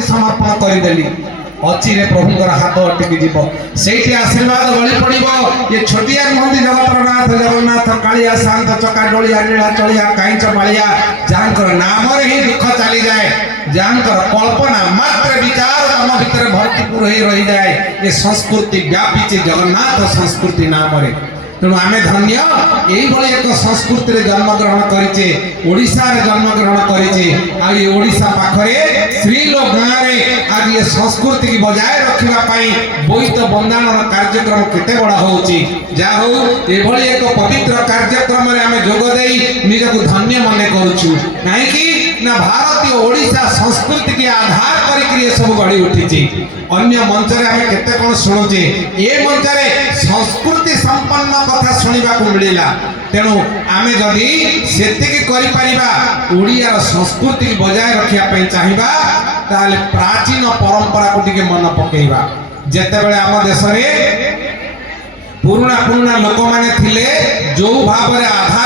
समर्पण करदेली अचिरे प्रभुंर हाथ अटकी जीव से आशीर्वाद गली पड़ ये छोटिया नुहति जगतरनाथ जगन्नाथ कालिया शांत चका डोलिया नीला चलिया कईच मालिया जहाँ नाम ही दुख चली जाए जहाँ कल्पना मात्र विचार आम भितर भरपूर हो रही जाए ये संस्कृति व्यापी जगन्नाथ संस्कृति नाम तेणु आम धन्य यही एक संस्कृति जन्मग्रहण करें जन्मग्रहण करें पाखरे श्रीलो गाँव में आज ये संस्कृति की बजाय रखापी बोईत बंदाण कार्यक्रम केते बड़ा होची जहा हो एभली एक पवित्र कार्यक्रम में आम जोगदे निजक धन्य मन करुचु कहीं ना भारतीय ओडिशा संस्कृति की आधार करके सब गढ़ी उठी अन्य मंच में आम केते कौन शुणुचे ये मंच में संस्कृति संपन्न कथा शुणा मिलला तेणु आम जदि से ओडिया संस्कृति की बजाय रखापी चाहिए ताले प्राचीन परंपरा को टिके मन पकेइबा जेतेबेले आम देश रे पुराना लोक माने थिले जो भाव रे आधार